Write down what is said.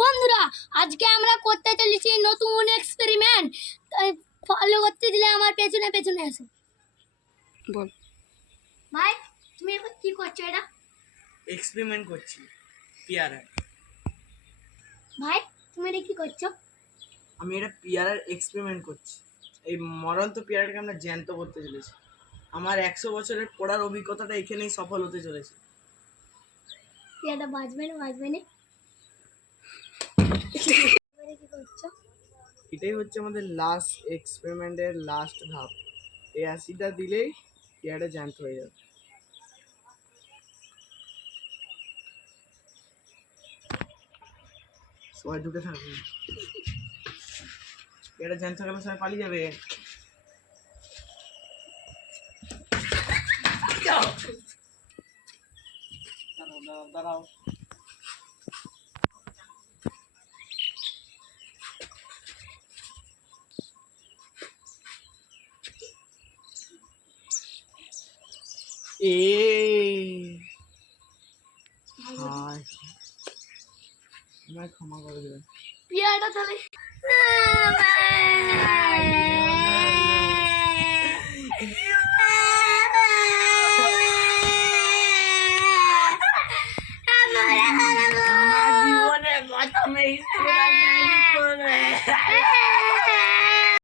বন্ধুরা, আজকে আমরা করতে চলেছি নতুন এক্সপেরিমেন্ট। ফলো করতে দিলে আমার পেছনে পেছনে এসো। বল ভাই, তুমি এখন কি করছো? এটা এক্সপেরিমেন্ট করছি পেয়ারা। ভাই, তুমি এটা কি করছো? আমি এটা পেয়ারার এক্সপেরিমেন্ট করছি। এই মরন্ত পেয়ারাটাকে আমরা জ্যান্ত করতে চলেছি। আমার 100 বছরের পড়ার অভিজ্ঞতাটা এখানেই সফল হতে চলেছে। এটা বাজবে না বাজবে না। কি করছো? এটাই হচ্ছে আমাদের লাস্ট এক্সপেরিমেন্টের লাস্ট ধাপ। এই অ্যাসিডটা দিলেই পেয়ারাটা জ্যান্ত হয়ে যাবে। সবাই ঢুকে থাকবে। পেয়ারা জ্যান্ত থাকলে সবাই পালিয়ে যাবে। দাঁড়াও দাঁড়াও। হায়, আমায় ক্ষমা করে দেবেন। পেয়ারাটা তাহলে